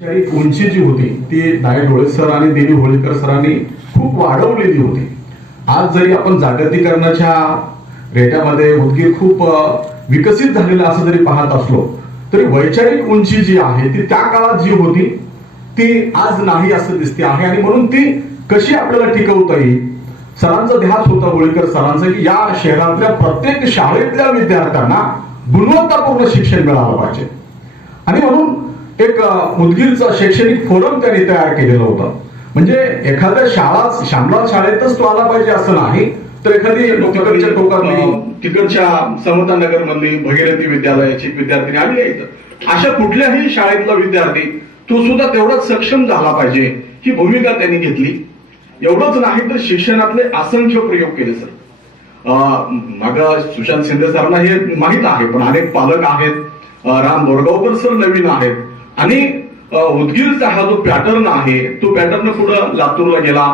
उंची जी होती ती नाय डोळे सर आणि देवी होळीकर सरांनी खूप वाढवलेली होती. आज जरी आपण जागतिकरणाच्या रेट्यामध्ये उदगीर खूप विकसित झालेलं असं जरी पाहत असलो तरी वैचारिक उंची जी आहे ती त्या काळात जी होती ती आज नाही असं दिसते आहे. आणि म्हणून ती कशी आपल्याला टिकवता येईल? सरांचा ध्यास होता होळीकर सरांचा की या शहरातल्या प्रत्येक शाळेतल्या विद्यार्थ्यांना गुणवत्तापूर्ण शिक्षण मिळालं पाहिजे. आणि म्हणून एक अ, उदगीरचा शैक्षणिक फोरम त्यांनी तयार केलेलं होतं. म्हणजे एखाद्या शाळा शामला शाळेतच तो आला पाहिजे असं नाही तर एखादी तिकडच्या टोकातली तिकडच्या समता नगर मधली भगीरथी विद्यालयाची विद्यार्थी इथं. अशा कुठल्याही शाळेतला विद्यार्थी तो सुद्धा तेवढाच सक्षम झाला पाहिजे ही भूमिका त्यांनी घेतली. एवढंच नाही तर शिक्षणातले असंख्य प्रयोग केले सर. मग सुशांत शिंदे सरांना हे माहीत आहे पण अनेक पालक आहेत. राम बोरगावकर सर नवीन आहेत. आणि उदगीरचा हा जो पॅटर्न आहे तो पॅटर्न पुढं लातूरला गेला.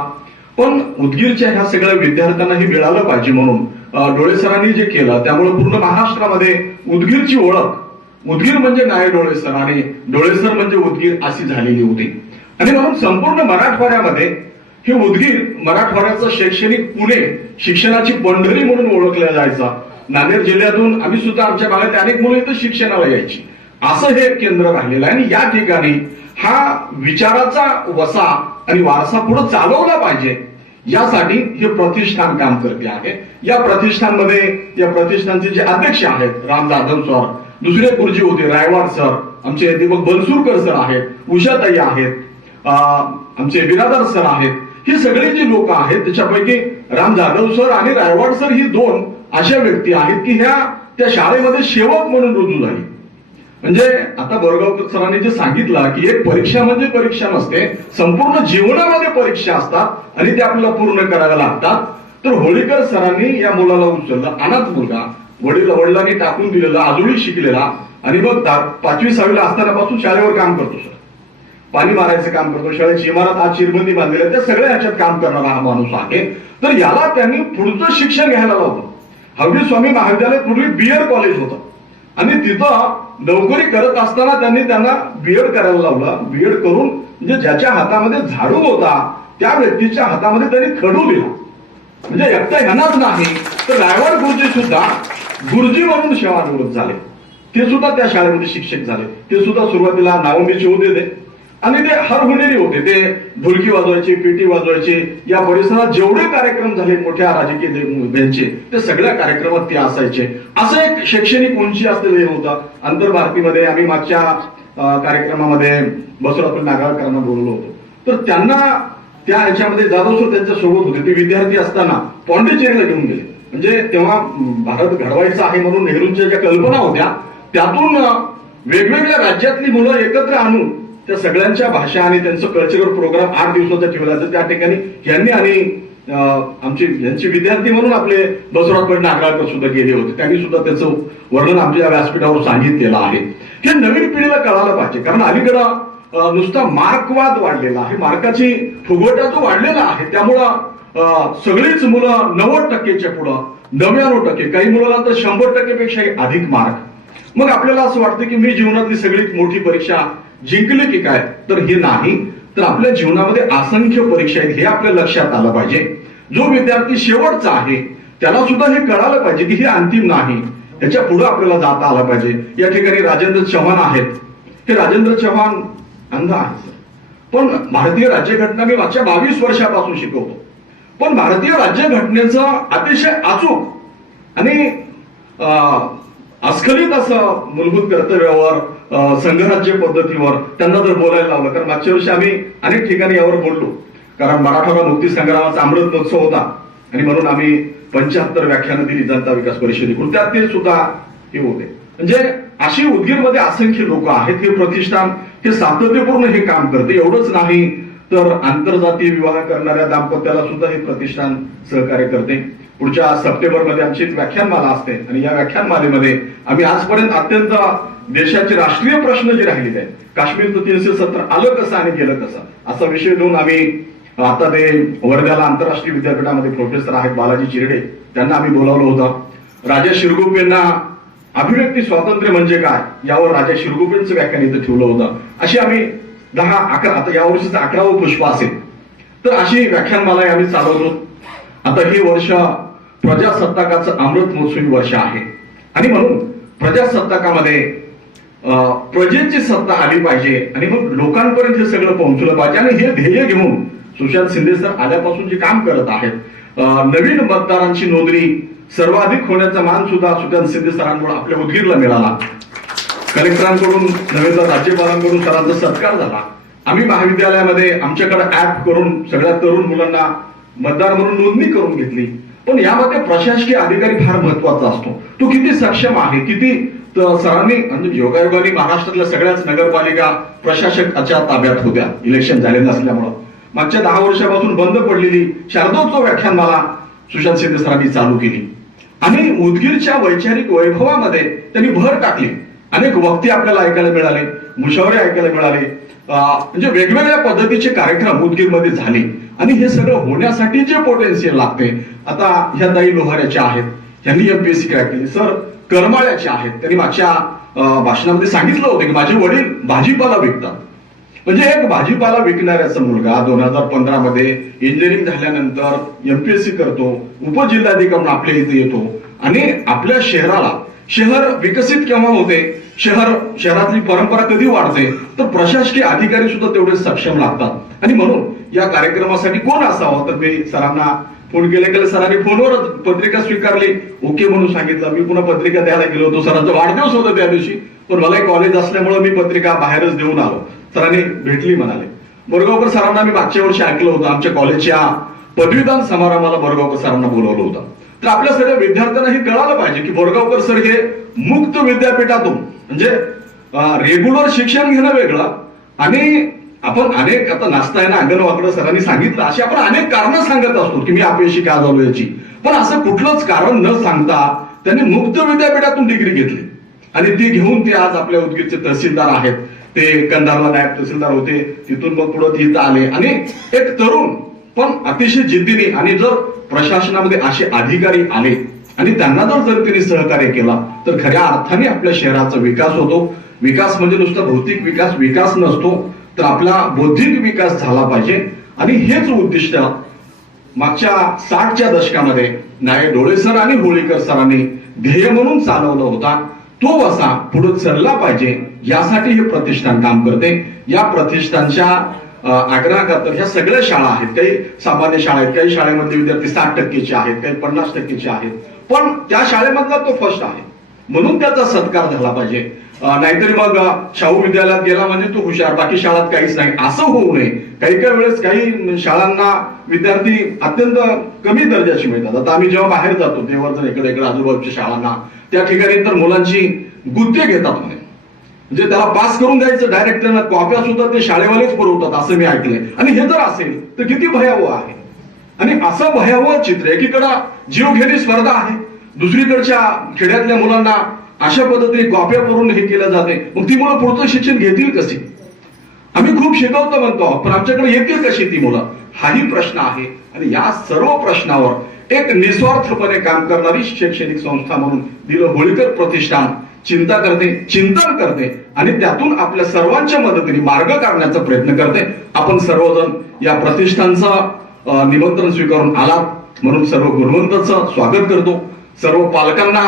पण उदगीरच्या ह्या सगळ्या विद्यार्थ्यांना हे मिळालं पाहिजे म्हणून डोळे सरांनी जे केलं त्यामुळे पूर्ण महाराष्ट्रामध्ये उदगीरची ओळख. उदगीर म्हणजे नाय डोळे सर आणि डोळेसर म्हणजे उदगीर अशी झालेली होती. आणि म्हणून संपूर्ण मराठवाड्यामध्ये हे उदगीर मराठवाड्याचं शैक्षणिक पुणे शिक्षणाची पंढरी म्हणून ओळखला जायचा. नांदेड जिल्ह्यातून आम्ही सुद्धा आमच्या भागात अनेक मुलं इथं शिक्षणाला यायची. असं हे केंद्र राहिलेलं आहे. आणि या ठिकाणी हा विचाराचा वसा आणि वारसा पुढे चालवला पाहिजे. यासाठी हे प्रतिष्ठान काम करते आहे. या प्रतिष्ठानमध्ये या प्रतिष्ठानचे जे अध्यक्ष आहेत राम जाधव सर दुसरे गुरुजी होते रायवाड सर आमचे दीपक बनसुरकर सर आहेत उषाताई आहेत अं, आमचे बिरादर सर आहेत. ही सगळी जी लोक आहेत त्याच्यापैकी राम जाधव सर आणि रायवाड सर ही दोन अशा व्यक्ती आहेत की ह्या त्या शाळेमध्ये सेवक म्हणून रुजू झाली. म्हणजे आता बोरगावकर सरांनी जे सांगितलं की एक परीक्षा म्हणजे परीक्षा नसते संपूर्ण जीवनामध्ये परीक्षा असतात आणि ते आपल्याला पूर्ण कराव्या लागतात. तर होळीकर सरांनी या मुलाला उचललं अनाथ मुलगा वडील वडिलांनी टाकून दिलेला आजोळी शिकलेला. आणि मग पाचवी सहावीला असतानापासून शाळेवर काम करतो सर. पाणी मारायचं काम करतो शाळेची इमारत आज चिरबंदी बांधलेली आहे त्या सगळ्या ह्याच्यात काम करणारा हा माणूस आहे. तर याला त्यांनी पुढचं शिक्षण घ्यायला लावलं. हवडी स्वामी महाविद्यालय पूर्वी बीएड कॉलेज होतं. आणि तिथं नोकरी करत असताना त्यांनी त्यांना बीएड करायला लावलं. बीएड करून म्हणजे ज्याच्या हातामध्ये झाडू होता त्या व्यक्तीच्या हातामध्ये त्यांनी खडू दिला म्हणजे एकटा ह्यांनाच नाही. तर रायवाड गुरुजी सुद्धा गुरुजी म्हणून सेवानिवृत्त झाले. ते सुद्धा त्या शाळेमध्ये शिक्षक झाले. ते सुद्धा सुरुवातीला नावमीचे होते ते. आणि ते हरहुनेरी होते. ते ढोलकी वाजवायचे पेटी वाजवायचे. या परिसरात जेवढे कार्यक्रम झाले मोठ्या राजकीय जे- ते सगळ्या कार्यक्रमात ते असायचे. असं एक शैक्षणिक उंची असलेलं हे होतं आंतरभारतीमध्ये आम्ही मागच्या कार्यक्रमामध्ये कार्यक्रमामध्ये आपण नागाळकरांना बोललो होतो. तर त्यांना त्या ह्याच्यामध्ये जाधव सर त्यांच्यासोबत होते. ते विद्यार्थी असताना पॉंडिचेरीला घेऊन गेले. म्हणजे तेव्हा भारत घडवायचा आहे म्हणून नेहरूंच्या ज्या कल्पना होत्या त्यातून वेगवेगळ्या राज्यातली मुलं एकत्र आणून त्या सगळ्यांच्या भाषा आणि त्यांचं कल्चरल प्रोग्राम आठ दिवसाचा ठेवला तर त्या ठिकाणी यांनी आणि आमचे यांचे विद्यार्थी म्हणून आपले बसवराज पण नागराळकर सुद्धा गेले होते. त्यांनी सुद्धा त्याचं वर्णन आमच्या व्यासपीठावर सांगितलेलं आहे. हे नवीन पिढीला कळायला पाहिजे. कारण अलीकडं नुसता मार्कवाद वाढलेला आहे. मार्काची फुगवटा जो वाढलेला आहे त्यामुळं सगळीच मुलं नव्वद टक्केच्या पुढं नव्याण्णव टक्के काही मुलांना तर शंभर टक्केपेक्षाही अधिक मार्क. मग आपल्याला असं वाटतं की मी जीवनातली सगळीत मोठी परीक्षा जिंकले की काय? तर हे नाही. तर आपल्या जीवनामध्ये असंख्य परीक्षा आहेत हे आपल्या लक्षात आलं पाहिजे. जो विद्यार्थी शेवटचा आहे त्याला सुद्धा हे कळालं पाहिजे की हे अंतिम नाही. याच्यापुढे आपल्याला जाता आलं पाहिजे. या ठिकाणी राजेंद्र चव्हाण आहेत. हे राजेंद्र चव्हाण अंध आहे पण भारतीय राज्यघटना मी मागच्या बावीस वर्षापासून शिकवतो. पण भारतीय राज्यघटनेचं अतिशय अचूक आणि अस्खलित असं मूलभूत कर्तव्यावर संघराज्य पद्धतीवर त्यांना जर बोलायला लावलं कारण मागच्या वर्षी आम्ही अनेक ठिकाणी यावर बोललो. कारण मराठवाडा मुक्ती संग्रामाचा अमृत महोत्सव होता. आणि म्हणून आम्ही पंच्याहत्तर व्याख्यानं दिली जनता विकास परिषदेकडून. त्यात ते सुद्धा हे होते. म्हणजे अशी उदगीरमध्ये असंख्य लोक आहेत हे प्रतिष्ठान हे सातत्यपूर्ण हे काम करते. एवढंच नाही तर आंतरजातीय विवाह करणाऱ्या दाम्पत्याला सुद्धा हे प्रतिष्ठान सहकार्य करते. पुढच्या सप्टेंबरमध्ये आमची एक व्याख्यानमाला असते. आणि या व्याख्यानमालेमध्ये आम्ही आजपर्यंत अत्यंत देशाचे राष्ट्रीय प्रश्न जे राहिलेले आहेत काश्मीरचं तीनशे सत्र आलं कसं आणि गेलं कसं असा विषय घेऊन आम्ही आता ते वर्ध्याला आंतरराष्ट्रीय विद्यापीठामध्ये प्रोफेसर आहेत बालाजी चिरडे. त्यांना आम्ही बोलावलं होतं. राजा शिरगोप अभिव्यक्ती स्वातंत्र्य म्हणजे काय यावर राजा शिरगोपेंचं व्याख्यान इथं ठेवलं होतं. अशी आम्ही दहा अकरा आता या वर्षीचं अकरावं पुष्प असेल तर अशी व्याख्यानमाला आम्ही चालवतो. आता हे वर्ष प्रजासत्ताकाचं अमृत महोत्सवी वर्ष आहे. आणि म्हणून प्रजासत्ताकामध्ये अं, प्रजेची सत्ता आली पाहिजे आणि मग लोकांपर्यंत हे सगळं पोहोचलं पाहिजे. आणि हे ध्येय घेऊन सुशांत शिंदे सर आल्यापासून जे काम करत आहेत नवीन मतदारांची नोंदणी सर्वाधिक होण्याचा मान सुद्धा सुशांत शिंदे सरांमुळे आपल्या उदगीरला मिळाला. कलेक्टरांकडून नव्हे तर राज्यपालांकडून सरांचा सत्कार झाला. आम्ही महाविद्यालयामध्ये आमच्याकडे ऍप करून सगळ्या तरुण मुलांना मतदार म्हणून नोंदणी करून घेतली. पण यामध्ये प्रशासकीय अधिकारी फार महत्त्वाचा असतो. तो किती सक्षम आहे? किती सरांनी म्हणजे योगायोगाने महाराष्ट्रातल्या सगळ्याच नगरपालिका प्रशासकाच्या ताब्यात होत्या. इलेक्शन झाले नसल्यामुळं. मागच्या दहा वर्षापासून बंद पडलेली शारदोत्सव व्याख्यानमाला सुशांत शिंदे सरांनी चालू केली. आणि उदगीरच्या वैचारिक वैभवामध्ये त्यांनी भर टाकली. अनेक वक्ते आपल्याला ऐकायला मिळाले मुशावरे ऐकायला मिळाले. म्हणजे वेगवेगळ्या पद्धतीचे कार्यक्रम उदगीरमध्ये झाले. आणि हे सगळं होण्यासाठी जे पोटेन्शियल लागते आता ह्या दाई लोहाऱ्याच्या आहेत यांनी एमपीएससी क्रॅक केली. सर करमाळ्याचे आहेत. त्यांनी मागच्या भाषणामध्ये सांगितलं होतं की माझे वडील भाजीपाला विकतात. म्हणजे एक भाजीपाला विकणाऱ्याचा मुलगा दोन हजार पंधरा मध्ये इंजिनिअरिंग झाल्यानंतर एमपीएससी करतो उपजिल्हाधिकारी म्हणून आपल्या इथे येतो आणि आपल्या शहराला शहर विकसित केव्हा होते? शहर शहरातली परंपरा कधी वाढते? तर प्रशासकीय अधिकारी सुद्धा तेवढे सक्षम लागतात. आणि म्हणून या कार्यक्रमासाठी कोण असावं? तर मी सरांना फोन केले. गेले सरांनी फोनवरच पत्रिका स्वीकारली. ओके म्हणून सांगितलं. मी पुन्हा पत्रिका द्यायला गेलो होतो. सरांचा वाढदिवस होता त्या दिवशी. पण मला कॉलेज असल्यामुळे मी पत्रिका बाहेरच देऊन आलो. सरांनी भेटली म्हणाले. बोरगावकर सरांना मी मागच्या वर्षी ऐकलं होतं. आमच्या कॉलेजच्या पदवीदान समारंभाला बोरगावकर सरांना बोलवलं होतं. तर आपल्या सगळ्या विद्यार्थ्यांना हे कळालं पाहिजे की बोरगावकर सर हे मुक्त विद्यापीठातून म्हणजे रेग्युलर शिक्षण घेणं वेगळं. आणि आपण अनेक आता नाचता आहे ना सरांनी सांगितलं. अशी आपण अनेक कारणं सांगत असतो की मी अपयशी का झालो याची. पण असं कुठलंच कारण न सांगता त्यांनी मुक्त विद्यापीठातून डिग्री घेतली. आणि ती घेऊन ते आज आपल्या उदगीरचे तहसीलदार आहेत. ते कंधारला नायब तहसीलदार होते. तिथून मग पुढे इथं आले. आणि एक तरुण पण अतिशय जिद्दीने आणि जर प्रशासनामध्ये असे अधिकारी आले आणि त्यांना जर जर त्यांनी सहकार्य केला तर खऱ्या अर्थाने आपल्या शहराचा विकास होतो. विकास म्हणजे नुसता भौतिक विकास विकास नसतो तर आपला बौद्धिक विकास झाला पाहिजे. आणि हेच उद्दिष्ट मागच्या साठच्या दशकामध्ये नाय डोळे सर आणि होळीकर सरांनी ध्येय म्हणून चालवला होता. तो वसा पुढे चालला पाहिजे यासाठी हे प्रतिष्ठान काम करते. या प्रतिष्ठानच्या अं, आग्रहाकरता ह्या सगळ्या शाळा आहेत. काही सामान्य शाळा आहेत काही शाळेमधले विद्यार्थी साठ टक्केचे आहेत काही पन्नास टक्केचे आहेत. पण त्या शाळेमधला तो फर्स्ट आहे. म्हणून त्याचा सत्कार झाला पाहिजे. नाहीतरी मग शाहू विद्यालयात गेला म्हणजे तो हुशार बाकी शाळात काहीच नाही. असं होऊ नये. काही काही वेळेस काही शाळांना विद्यार्थी अत्यंत कमी दर्जाची मिळतात. आता आम्ही जेव्हा बाहेर जातो तेव्हा जर इकडे इकडे आजूबाजूच्या शाळांना त्या ठिकाणी तर मुलांची गुत्ते घेतात म्हणे. म्हणजे त्याला पास करून द्यायचं डायरेक्ट त्यांना कॉप्या सुद्धा ते शाळेवालेच पुरवतात असं मी ऐकलंय. आणि हे जर असेल तर किती भयावह आहे. आणि असं भयावह चित्र एकीकडं जीवघेणी स्पर्धा आहे दुसरीकडच्या खेड्यातल्या मुलांना अशा पद्धतीने कॉप्या करून हे केलं जाते. मग ती मुलं पुढचं शिक्षण घेतील कसे आम्ही खूप शिकवतो म्हणतो पण आमच्याकडे येतील कशी ती मुलं? हाही प्रश्न आहे. आणि या सर्व प्रश्नावर एक निस्वार्थपणे काम करणारी शैक्षणिक संस्था म्हणून दिलं होळीकर प्रतिष्ठान चिंता करते चिंतन करते आणि त्यातून आपल्या सर्वांच्या मदतीने मार्ग काढण्याचा प्रयत्न करते. आपण सर्वजण या प्रतिष्ठानचं निमंत्रण स्वीकारून आलात म्हणून सर्व गुणवंताचं स्वागत करतो. सर्व पालकांना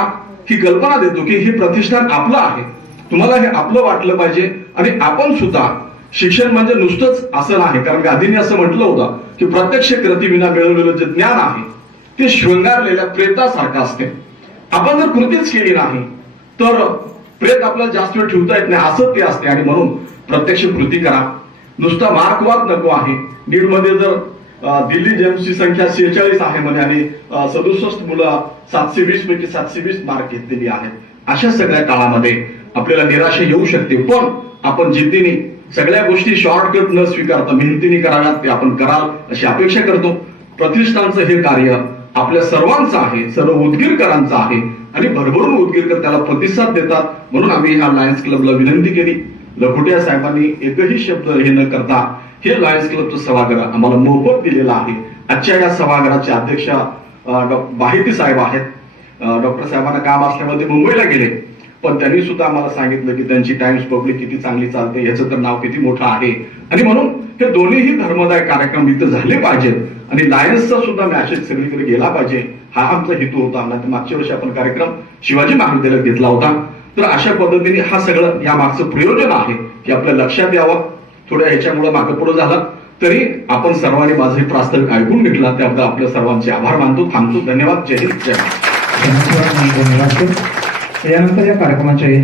ही कल्पना देतो की हे प्रतिष्ठान आपलं आहे. तुम्हाला हे आपलं वाटलं पाहिजे आणि आपण सुद्धा शिक्षण म्हणजे नुसतंच असं नाही कारण गांधींनी असं म्हटलं होतं की प्रत्यक्ष कृतीविना मिळवलेलं जे ज्ञान आहे ते शृंगारलेल्या प्रेतासारखं असते. आपण जर कृतीच केली नाही तर प्रेत आपल्याला जास्त वेळ ठेवता येत नाही. असं ते असते. आणि म्हणून प्रत्यक्ष कृती करा. नुसता मार्कवाद नको आहे. नीटमध्ये जर दिल्ली जेम्सची संख्या शेहेचाळीस आहे म्हणे आणि सदुसष्ट मुलं सातशे वीस पैकी सातशे वीस मार्क घेतलेली आहेत. अशा सगळ्या काळामध्ये आपल्याला निराशा येऊ शकते. पण आपण जिद्दीने सगळ्या गोष्टी शॉर्टकट न स्वीकारता मेहनतीने कराव्यात ते आपण कराल अशी अपेक्षा करतो. प्रतिष्ठानचं हे कार्य आपल्या सर्वांचं आहे सर्व उदगीरकरांचा आहे. आणि भरभरून उदगीरकर त्याला प्रतिसाद देतात. म्हणून आम्ही ह्या लायन्स क्लबला विनंती केली. लखोटिया साहेबांनी एकही शब्द हे न करता हे लायन्स क्लबचं सभागृह आम्हाला मोफत दिलेलं आहे. आजच्या या सभागृहाचे अध्यक्ष बाहेती डॉ- साहेब आहेत. डॉक्टर साहेबांना काम असल्यामुळे ते मुंबईला गेले. पण त्यांनी सुद्धा आम्हाला सांगितलं की त्यांची टाइम्स पब्लिक किती चांगली चालते याचं तर नाव किती मोठं आहे. आणि म्हणून हे दोन्हीही धर्मदाय कार्यक्रम इथं झाले पाहिजेत आणि लायन्सचा सुद्धा मॅसेज सगळीकडे गेला पाहिजे हा आमचा हेतू होता नाही मागच्या वर्षी आपण कार्यक्रम शिवाजी महाविद्यालयात घेतला होता तर अशा पद्धतीने हा सगळं या मागचं प्रयोजन आहे की आपल्या लक्षात यावं थोड्या ह्याच्यामुळे मागं पुढे झालं तरी आपण सर्वांनी माझं हे प्रास्ताविक ऐकून घेतला त्याबद्दल आपल्या सर्वांचे आभार मानतो थांबतो धन्यवाद जय हिंद जय यानंतर या कार्यक्रमाचे